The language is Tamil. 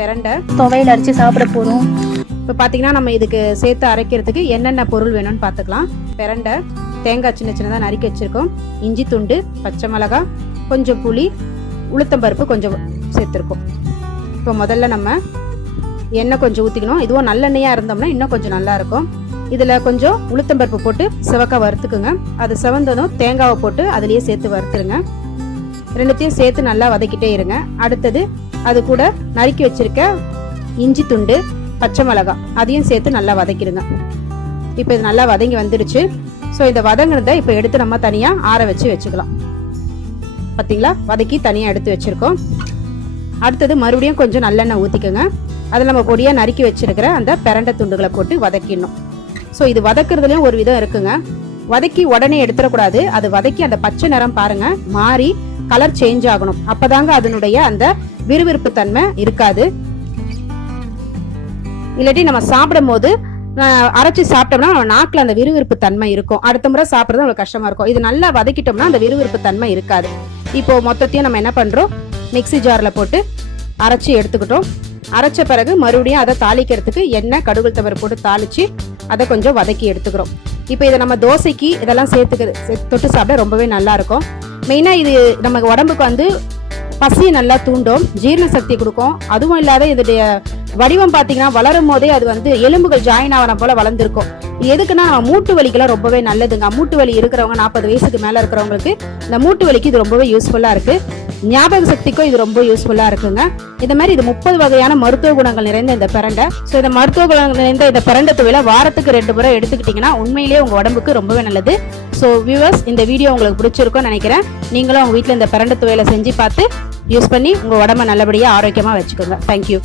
பிரண்டை துவையில் அரைச்சி சாப்பிட போகிறோம் இப்போ பார்த்தீங்கன்னா நம்ம இதுக்கு சேர்த்து அரைக்கிறதுக்கு என்னென்ன பொருள் வேணும்னு பார்த்துக்கலாம் பிரண்டை தேங்காய் சின்ன சின்னதாக நறுக்கி வச்சுருக்கோம். இஞ்சி துண்டு பச்சை மிளகாய் கொஞ்சம் புளி உளுத்தம்பருப்பு கொஞ்சம் சேர்த்துருக்கோம். இப்போ முதல்ல நம்ம எண்ணெய் கொஞ்சம் ஊற்றிக்கணும் இதுவும் நல்லெண்ணெயாக இருந்தோம்னா இன்னும் கொஞ்சம் நல்லா இருக்கும். இதில் கொஞ்சம் உளுத்தம்பருப்பு போட்டு சிவக்கா வறுத்துக்குங்க. அது சிவந்ததும் தேங்காவை போட்டு அதுலேயே சேர்த்து வறுத்துருங்க. ரெண்டுத்தையும் சேர்த்து நல்லா வதக்கிட்டே இருங்க. அடுத்தது அது கூட நறுக்கி வச்சிருக்க இஞ்சி துண்டு பச்சை மிளகா அதையும் சேர்த்து நல்லா வதக்கிடுங்க. இப்போ இது நல்லா வதங்கி வந்துடுச்சு ஸோ இந்த வதங்கினதை இப்போ எடுத்து நம்ம தனியாக ஆற வச்சு வச்சுக்கலாம். பார்த்தீங்களா வதக்கி தனியாக எடுத்து வச்சுருக்கோம். அடுத்தது மறுபடியும் கொஞ்சம் நல்லெண்ணெய் ஊற்றிக்கோங்க அதில் நம்ம பொடியாக நறுக்கி வச்சிருக்கிற அந்த பிரண்டை துண்டுகளை போட்டு வதக்கிடணும். ஸோ இது வதக்குறதுலேயும் ஒரு விதம் இருக்குங்க. வதக்கி உடனே எடுத்துடக்கூடாது. அது வதக்கி அந்த பச்சை நிறம் பாருங்கள் மாறி கலர் சேஞ்ச் ஆகணும். அப்பதாங்க அதனுடைய அந்த விறுவிறுப்பு தன்மை இருக்காது. இல்லாட்டி நம்ம சாப்பிடும் போது அரைச்சி அரைச்சு சாப்பிட்டோம்னா நம்ம நாக்குல அந்த விறுவிறுப்பு தன்மை இருக்கும். அடுத்த முறை சாப்பிட்றது நம்மளுக்கு கஷ்டமா இருக்கும். இது நல்லா வதக்கிட்டோம்னா அந்த விறுவிறுப்பு தன்மை இருக்காது. இப்போ மொத்தத்தையும் நம்ம என்ன பண்றோம்? மிக்ஸி ஜார்ல போட்டு அரைச்சி எடுத்துக்கிட்டோம். அரைச்ச பிறகு மறுபடியும் அதை தாளிக்கிறதுக்கு எண்ணெய் கடுகுள் தவறு போட்டு தாளிச்சு அதை கொஞ்சம் வதக்கி எடுத்துக்கிறோம். இப்போ இதை நம்ம தோசைக்கு இதெல்லாம் சேர்த்துக்க சே- தொட்டு சாப்பிட ரொம்பவே நல்லா இருக்கும். மெயினாக இது நம்ம உடம்புக்கு வந்து பசியை நல்லா தூண்டும் ஜீரண சக்தி கொடுக்கும். அதுவும் இல்லாத இதோடைய வடிவம் பார்த்தீங்கன்னா வளரும் போதே அது வந்து எலும்புகள் ஜாயின் ஆகிற போல வளர்ந்துருக்கும். எதுக்குன்னா மூட்டு வலிக்கெல்லாம் ரொம்பவே நல்லதுங்க. மூட்டு வலி இருக்கிறவங்க நாற்பது வயசுக்கு மேலே இருக்கிறவங்களுக்கு இந்த மூட்டு வலிக்கு இது ரொம்பவே யூஸ்ஃபுல்லாக இருக்கு. ஞாபக சக்திக்கும் இது ரொம்ப யூஸ்ஃபுல்லாக இருக்குங்க. இந்த மாதிரி இது முப்பது வகையான மருத்துவ குணங்கள் நிறைந்த இந்த பிரண்டை. ஸோ இந்த மருத்துவ குணங்கள் நிறைந்த இந்த பிரண்டை துவையில வாரத்துக்கு ரெண்டு முறை எடுத்துக்கிட்டிங்கன்னா உண்மையிலேயே உங்கள் உடம்புக்கு ரொம்பவே நல்லது. ஸோ வியூவர்ஸ் இந்த வீடியோ உங்களுக்கு பிடிச்சிருக்கும்னு நினைக்கிறேன். நீங்களும் உங்க வீட்டில் இந்த பிரண்டை துவையில செஞ்சு பார்த்து யூஸ் பண்ணி உங்கள் உடம்ப நல்லபடியாக ஆரோக்கியமாக வச்சுக்கோங்க. தேங்க்யூ